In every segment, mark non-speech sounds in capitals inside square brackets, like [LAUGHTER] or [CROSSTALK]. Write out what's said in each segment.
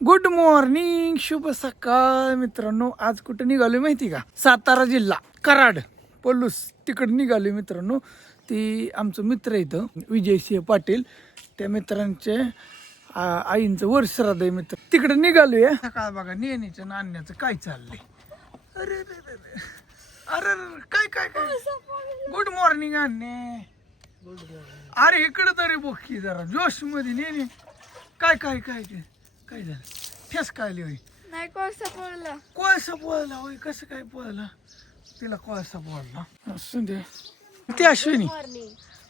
Good morning शुभ सकाळ मित्रांनो. आज कुठं निघालो माहिती का? सातारा जिल्हा कराड. पल्लूस तिकडं निघालो मित्रांनो. ती आमचं मित्र इथं विजयसिंह पाटील. त्या मित्रांचे आईंचं वर्ष श्राद्ध आहे मित्र. तिकडं निघालोय सकाळ बघा नेण्याचं आणण्याचं काय चाललंय? अरे अरे अरे अरे. काय काय काय? गुड मॉर्निंग आणणे अरे इकडं तरी बघ जरा जोशमध्ये नेणे. काय काय काय काय? काय झालं? ठेस काय लिहोय नाही कोळसा पडला कोळसा पोळला होय? कसं काय पोळला? तिला कोळसा पोळला. असू दे. ते अश्विनी.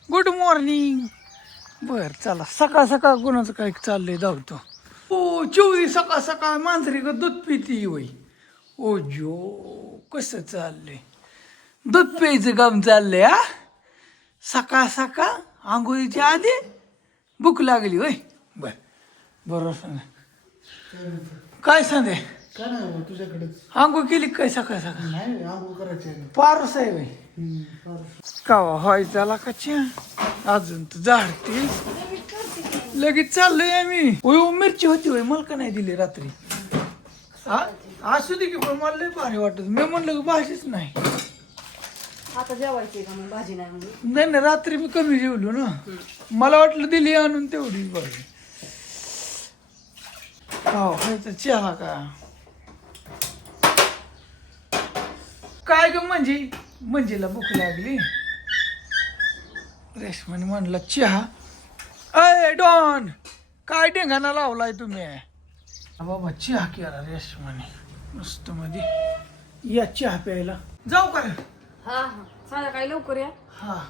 गुड मॉर्निंग बर चला. सकाळ सकाळ कोणाचं काय चाललंय? धावतो ओ चोवी सकाळ सकाळ. मांजरी का दूध पिती होय. ओ जो कसं चाललंय? दूध प्यायचं काम चाललंय हा? सकाळ सकाळ आंघोळीच्या आधी भूक लागली होय. बर. बरोबर काय सांगे काय नाही बाबा, तुझ्याकडेच. आंघोळ केली काय सकाळ सकाळ? नाही आंघोळ करायची आहे. पारस आहे होय हम्म, बरं. कावा व्हाय झाला का चहा? अजून तर झाडते. लगेच चाललोय आम्ही. होय मिरची होती होय मला का नाही दिली रात्री? हा असू दे की पण मला लय भारी वाटत. मी म्हणलं की भाजीच नाही. आता जेवायची का मग? भाजी नाही म्हणजे नाही नाही रात्री मी कमी जेवलो ना. मला वाटलं दिली आणून तेवढी भाजी का व्हायचं चहा का? काय ग म्हणजे? मंजीला भूक लागली. रेशमाने म्हणला चहा? अय डॉन काय ढेंगाणा लावलाय तुम्ही? हा बाबा चहा केला रेशमाने. मस्त मध्ये या चहा प्यायला. जाऊ का? हा हा. संध्याकाळी लवकर या. हा.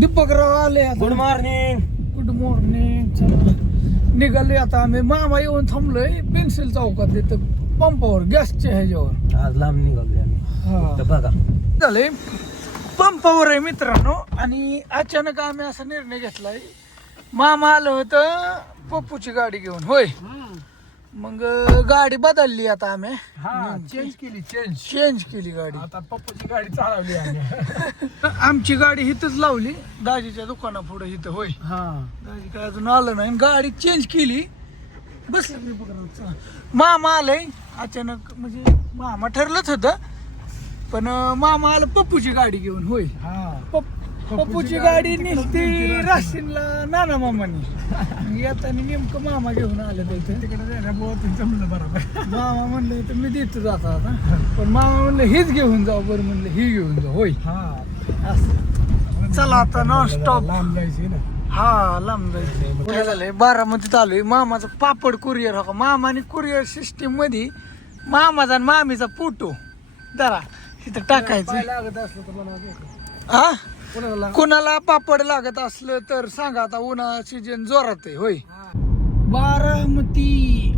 दीपकराव आले गुड मॉर्निंग गुड मॉर्निंग चला. निघाले आता आम्ही. मामा येऊन थांबलोय. पेन्सिल चौकात तिथं पंपावर गॅसच्या ह्याच्यावर. आज लांब निघालोय आम्ही. हा. तर बघा. झालंय. पंपावर आहे मित्रांनो. आणि अचानक आम्ही असा निर्णय घेतलाय. मामा आलं होतं पप्पूची गाडी घेऊन. होय. मग गाडी बदलली आता आम्ही. हा चेंज केली चेंज चेंज केली गाडी. आता पप्पूची गाडी चालवली आम्ही. [LAUGHS] आमची गाडी इथंच लावली. दाजीच्या दुकाना पुढे इथं होय. हा. दाजी काय अजून आलं नाही. गाडी चेंज केली. बसलं मी बघा मामा आलंय. अचानक म्हणजे मामा ठरलंच होतं. पण मामा आलं पप्पूची गाडी घेऊन होय. हा. पप- पप्पूची गाडी निघती राशीनला नाना मामानी. येताना नेमकं मामा घेऊन आलं तिथे तिकडे जमलं बरोबर. मामा म्हणलं तर मी देतो जाता आता. पण मामा म्हणलं हेच घेऊन जाऊ बरं म्हणलं ही घेऊन जाऊ. होय. हा. चला आता नॉन स्टॉप लांब जायची ना. हा लांब जायचं काय झालंय? बारामतीत आलोय. मामाचा पापड कुरिअर हो मामाने कुरिअर सिस्टीममध्ये मामाचा आणि मामीचा फोटो. जरा इथं टाकायचं. तर. हा कोणाला? पापड लागत असलं तर सांगा आता उन्हा सीजन जोरात आहे होय. बारामती.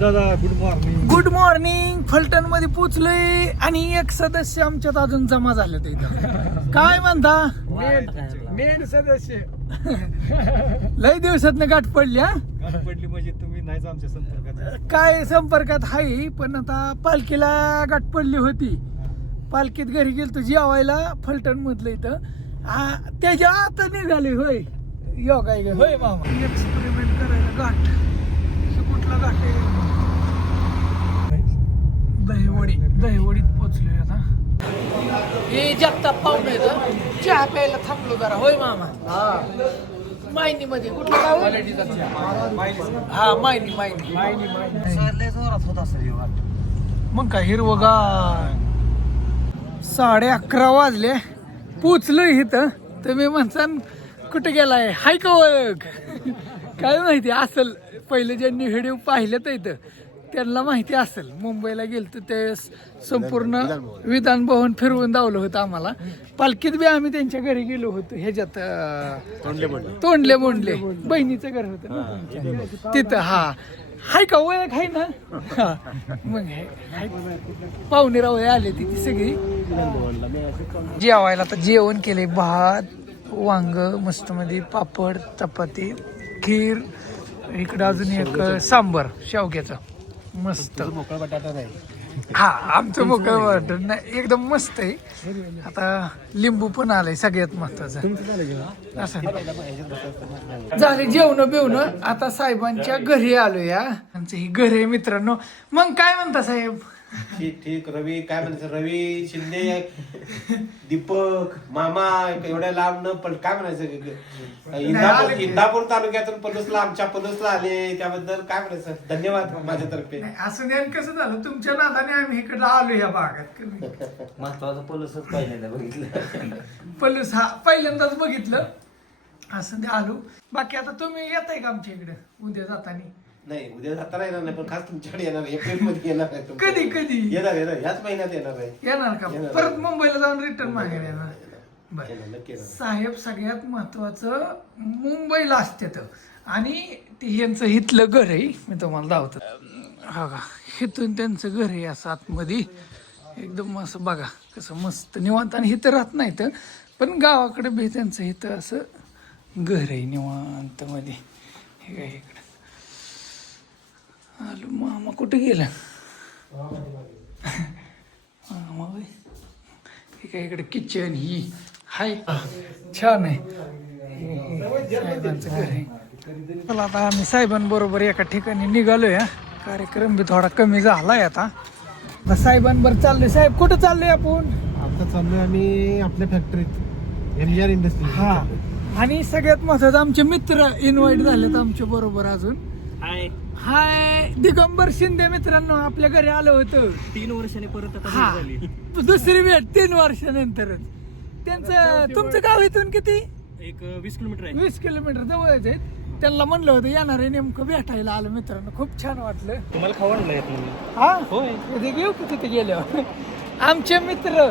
दादा गुड मॉर्निंग गुड मॉर्निंग फलटणमध्ये पोचलोय आणि एक सदस्य आमच्यात अजून जमा झाले इथं. काय म्हणता? मेन सदस्य. लय दिवसात गाठ पडली हा? पडली म्हणजे तुम्ही नाहीच आमच्या संपर्कात. काय संपर्कात आहे पण आता पालखीला गाठ पडली होती. पालखीत घरी गेलतो जेवायला फलटण मधलं इथं. आ, त्याच्या आता निघाले होय. योगा होय मामा. एक्सपेरिमेंट करायला हे कुठला गाठ आहे? दहीवडी. दहीवडीत पोचलोय आता. हे जगताप पाहुणे चहा प्यायला थांबलो जरा. होय मामा. हा. मायनी मध्ये कुठलं गाव आहे? हा मायनी मायनी. जोरात होत असेल ह्यो गाठ. मग काय हिरवगार. साडे अकरा वाजले. पोचलोय इथं. तुम्ही म्हणसान कुठे गेलाय? हाय का ओळख? काय माहिती असेल. पहिले ज्यांनी व्हिडिओ पाहिले तर इथं त्यांना माहिती असेल. मुंबईला गेलतो ते संपूर्ण विधान भवन. फिरवून दावलं होतं आम्हाला. पालखीत बी आम्ही त्यांच्या घरी गेलो होतो ह्याच्यात अं, तोंडले बोंडले. बहिणीचं घर होतं ना? तिथं हा. हाय का ओळख आहे ना. मग हे- हाय. पाहुणे रावळे आले ती ती सगळी. जेवायला तर जेवण केले भात वांग मस्त मध्ये पापड चपाती खीर इकडं अजून एक सांबर शेवग्याचं. मस्त. मोकळा बटाटा नाही हा आमचं मोकळं वाटण नाही. एकदम मस्त आहे. आता लिंबू पण आलंय सगळ्यात महत्वाचं. असं. झाले जेवण बिवण. आता साहेबांच्या घरी आलो या आमचं ही घर आहे मित्रांनो. मग काय म्हणता साहेब? ठीक ठीक. रवी काय म्हणायचं? रवी शिंदे दीपक मामा एवढ्या लांब न पण काय म्हणायचं? इंदापूर इंदापूर तालुक्यातून पलूसला आमच्या पलूसला आले. त्याबद्दल काय म्हणायचं? धन्यवाद माझ्यातर्फे. नाही, असं नाही कसं झालं? तुमच्या नादाने आम्ही इकडे आलो या भागात. महत्वाचं पोलसच पहिल्यांदा बघितलं. पलूस हा पहिल्यांदाच बघितलं. असं ते आलो. बाकी आता तुम्ही येताय का आमच्या इकडे? उद्या जाताना? नाही उद्या जाताना येणार नाही पण खास तुमच्याकडे येणार एप्रिलमध्ये येणार आहे कधी कधी? येणार येणार. ह्याच महिन्यात येणार आहे. येणार का? येणार. परत मुंबईला जाऊन रिटर्न मागे येणार बर. येणार, नक्की येणार. साहेब सगळ्यात महत्वाचं मुंबईला असतात आणि ते यांचं इथलं घर आहे. मी तुम्हाला दावतो हा का? इथून त्यांचं घर आहे असं आतमध्ये. एकदम असं बघा कसं मस्त निवांत. आणि इथं राहत नाही तर. पण गावाकडे बी त्यांचं इथं असं घर आहे निवांत मध्ये हे काय इकडं? आलो मामा कुठे गेला? मामा. हे काय इकडे किचन ही. हाय. छान आहे. साहेबांचं घर आहे. चला आता आम्ही साहेबांबरोबर एका ठिकाणी निघालोय. कार्यक्रम बी थोडा कमी झालाय आता. साहेबांबरोबर चाललोय. साहेब कुठं चाललोय आपण? आता चाललोय आम्ही आपल्या फॅक्टरीत एम आर इंडस्ट्री हा. आणि सगळ्यात महत्वाचं आमचे मित्र इन्व्हाइट झालेत आमच्या बरोबर अजून. हाय. हाय दिगंबर शिंदे मित्रांनो आपल्या घरी आलं होतं. तीन वर्षांनी परत आता हा. दुसरी भेट तीन वर्षानंतरच. त्यांचं तुमचं गाव इथून किती? एक वीस किलोमीटर आहे. वीस किलोमीटर जवळच आहेत त्यांना म्हणलं होतं येणार आहे नेमकं भेटायला आलं मित्रांनो. खूप छान वाटलं. तुम्हाला येत नाही हा? होय. घेऊ की तिथे गेल्यावर? आमचे मित्र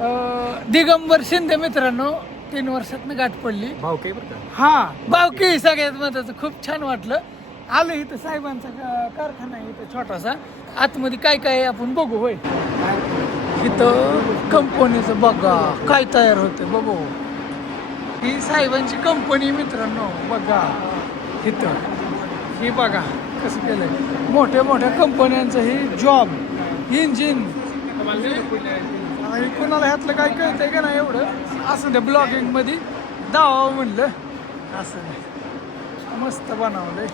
अं, दिगंबर शिंदे मित्रांनो तीन वर्षात गाठ पडली. भाऊ काही बरं का? हा बावकी सगळ्यात महत्वाचं. खूप छान वाटलं. आलं इथं साहेबांचा का- कारखाना आहे इथं छोटासा. आतमध्ये काय काय आहे आपण बघू होय. इथं कंपनीचं बघा काय तयार होतं बघू. ही साहेबांची कंपनी मित्रांनो बघा. इथं. ही बघा कसं केलंय. मोठ्या मोठ्या कंपन्यांचं हे जॉब इंजिन आणि कोणाला ह्यातलं काय कळतंय का नाही एवढं? असं ते ब्लॉगिंगमध्ये दावा म्हणलं. असं नाही मस्त बनवलंय.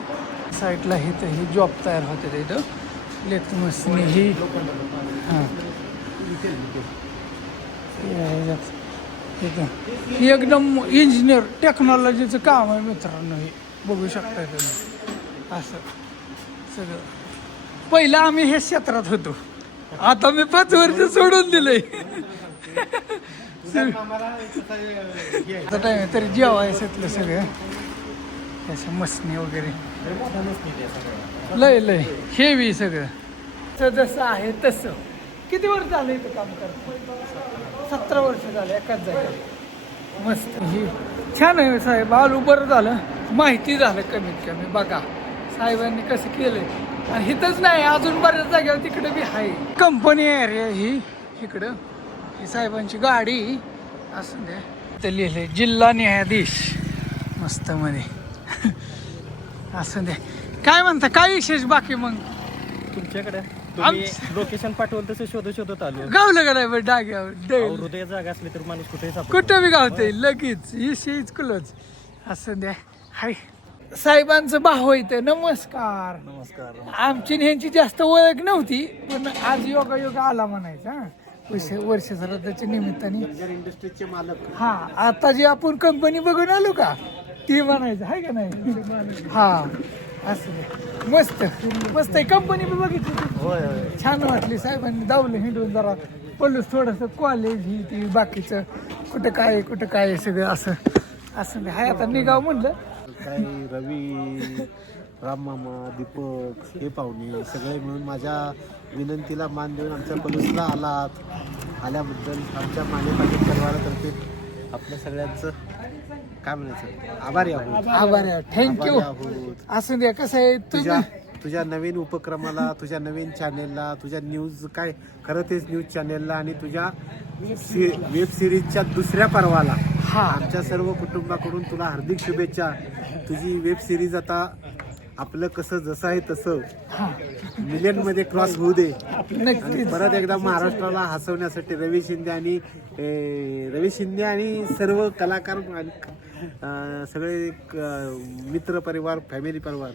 साईडला इथं ही जॉब तयार होते इथं. लेखमसनी ही हां. हे. इथं. ही एकदम इंजिनियर टेक्नॉलॉजीचं काम आहे मित्रांनो हे. बघू शकता तुम्ही. असं. सगळं. पहिलं आम्ही हे क्षेत्रात होतो. आता मी पाच वर्ष सोडून दिलंय. [LAUGHS] आहे तरी जेवायचं सगळं. त्याच्या मसनी वगैरे. लय लय. हेवी सगळं. तर जसं आहे तसं. किती वर्ष झालं इथं काम करत सतरा वर्ष झालं एकाच जागेवर. मस्त. ही छान आहे साहेब. आलू बरं झालं. माहिती झालं कमीत कमी. बघा. साहेबांनी कसं केलंय. आणि इथंच नाही अजून बऱ्याच जागेवर तिकडे बी आहे. कंपनी एरिया ही. इकडं. ही साहेबांची गाडी. असं द्या इथं लिहिलंय जिल्हा न्यायाधीश. मस्त मध्ये [LAUGHS] असं द्या काय म्हणता? काय विशेष बाकी मग? तुमच्याकडे? तुम्ही लोकेशन पाठवलं तसं शोधत शोधत आलो. गावलं का नाही बरं? डाग्यावर डैल. हृदय जागा असली तर माणूस सापडतो. कुठं बी गावते लगेच. इशीच क्लोज असं द्या हाय. साहेबांचं भाऊ इथं. नमस्कार. नमस्कार. आमची आणि ह्यांची जास्त ओळख नव्हती पण आज योगा योगा आला म्हणायचा. हा. वर्ष वर्ष श्राद्धाच्या निमित्ताने इंडस्ट्रीजचे मालक. हा आता जी आपण कंपनी बघून आलो का? ती म्हणायचं आहे का नाही? हा असं. मस्त मस्त आहे. कंपनी बी बघितली तुम्ही? होय होय. छान वाटली साहेबांनी दावलं हिंडून जरा. पडलोच थोडंसं कॉलेज ही ती बाकीचं कुठं काय कुठं काय सगळं असं असं नाही. हाय आता निघाव म्हणलं. काय रवी राम मामा दीपक हे पाहुणे सगळे मिळून माझ्या विनंतीला मान देऊन आमच्या पलूसला आलात. आल्याबद्दल आमच्या माने पाटील परिवारातर्फे आपल्या सगळ्यांचं काय म्हणायचं? आभारी आहोत. आभार थँक्यू आभारी आहोत. असं द्या कसं आहे तुझ्या तुम्ही तुझ्या नवीन उपक्रमाला तुझ्या नवीन चॅनेलला तुझ्या न्यूज काय खरं तेच न्यूज चॅनेलला आणि तुझ्या वेब सिरीजच्या दुसऱ्या पर्वाला. हा. आमच्या सर्व कुटुंबाकडून तुला हार्दिक शुभेच्छा. तुझी वेब सिरीज आता आपलं कसं जसं आहे तसं मिलियनमध्ये क्रॉस होऊ दे. आणि परत एकदा महाराष्ट्राला हसवण्यासाठी रवी शिंदे आणि ए, रवी शिंदे आणि सर्व कलाकार आणि अं, सगळे क- मित्र परिवार फॅमिली परिवार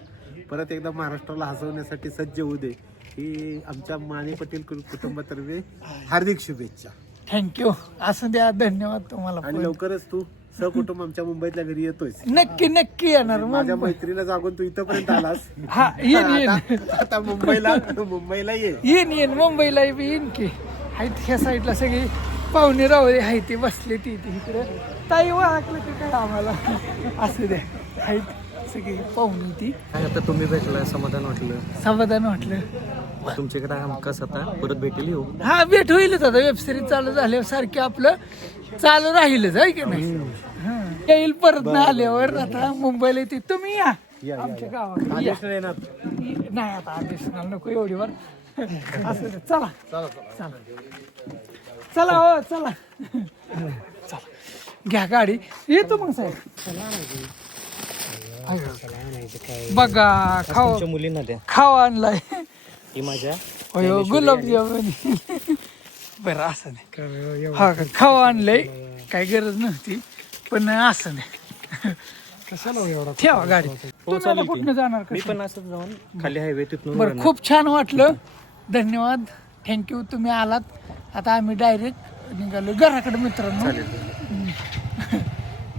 परत एकदा महाराष्ट्राला हसवण्यासाठी सज्ज होऊ दे. ही आमच्या माने पटेल कु- कुटुंबातर्फे हार्दिक शुभेच्छा. थँक्यू असं द्या. धन्यवाद तुम्हाला आणि पण. लवकरच तू सहकुटुंब आमच्या मुंबईतल्या घरी येतोय नक्की नक्की येणार माझ्या मुंबई. मैत्रीला जागून तू इथपर्यंत आलास. हा येईन येईन. आता आता मुंबईला मुंबईला ये. येईन येईन मुंबईला बी येईन की. आहेत ह्या साईडला सगळी पाहुणे रावळे आहे ती बसली ती ती इकडे. ताई ओळखलं की काय आम्हाला? असू द्या. आहेत सगळी पाहुणी ती. आता तुम्ही भेटला समाधान वाटलं? समाधान वाटलं. तुमच्याकडे हमखास आता? परत भेटेल येऊ? हा भेट होईलच आता. वेब सिरीज चालू झाल्यावर सारखी आपलं चालू राहीलच आहे की नाही? हा. येईल परत ना आल्यावर. आता मुंबईला येते. तुम्ही या. आमच्या या. ये- नाही आता आदेश नको एवढी वर असं दे. चला. चला चला. हो चला. चला. घ्या गाडी. येतो मग साहेब. बघा खाव तुमच्या मुलींना द्या. खावा आणलाय. ही माझ्या गुलाबजामुन. बरं असं नाही. हा का खावा आणलंय. काय गरज नव्हती पण असं नाही. कशाला एवढा ठेवा गाडी. तुम्हाला कुठनं जाणार मी कसं? पण असंच जाऊन खाली हायवे तिथून बरं खूप छान वाटलं. धन्यवाद. थँक्यू तुम्ही आलात. आता आम्ही डायरेक्ट निघालो. घराकडे मित्रांनो.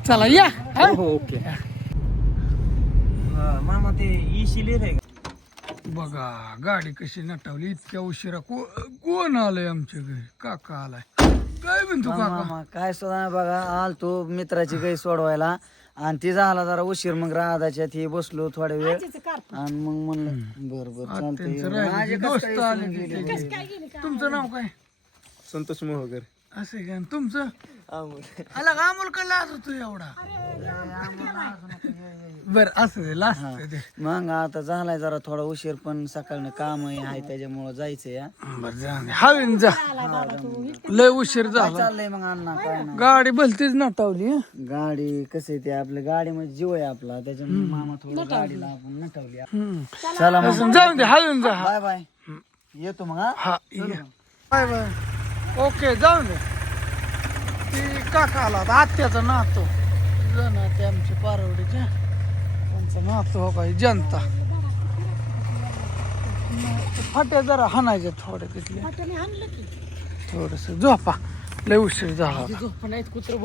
चला या. हा? हो ओके. मामा ते ई शिलेर आहे बघा गाडी कशी नटवली इतक्या उशिरा को कोण आलंय आमच्या घरी? काका आलाय. काय म्हणतो काका? मामा काय सुद्धा नाही बघा आल तो मित्राची गाई सोडवायला. आणि ती झाला जरा उशीर मग राधाच्या ती बसलो थोडा वेळ. आणि मग म्हणलं बर बर त्यांचं चालतंय. राहिलं. दोस्त आले तिथे. तुमचं नाव काय? संतोष मोहगर. असं आहे का? आणि तुमचं? आला का अमोल का लाज होतो एवढा? बर असं लास्ट ते मग आता झालाय जरा थोडा उशीर पण सकाळनं काम आहे त्याच्यामुळं जायचंय या बरं जाऊ दे. हवेन जा. लय उशीर झाला. चाललंय मग अण्णा काय गाडी भलतीच नटावली हं. गाडी कसं आहे ते आपल्या गाडीमध्ये जीव आहे आपला त्याच्यामुळे मामा थोडं गाडीला आपण नटवली हम्म. चला. मग. असं जाऊन दे हवेन जा. Bye bye. येतो मग हा. हा ये. Bye bye. ओके जाऊन दे. ती काका आला होता आत्याचा नातो. जण ते आमचे पारवडीचे. त्यांचा नातो काही जनता फाट्या जरा हाणायचे थोडे तिथले थोडस झोपा लय उशीर झाला कुत्र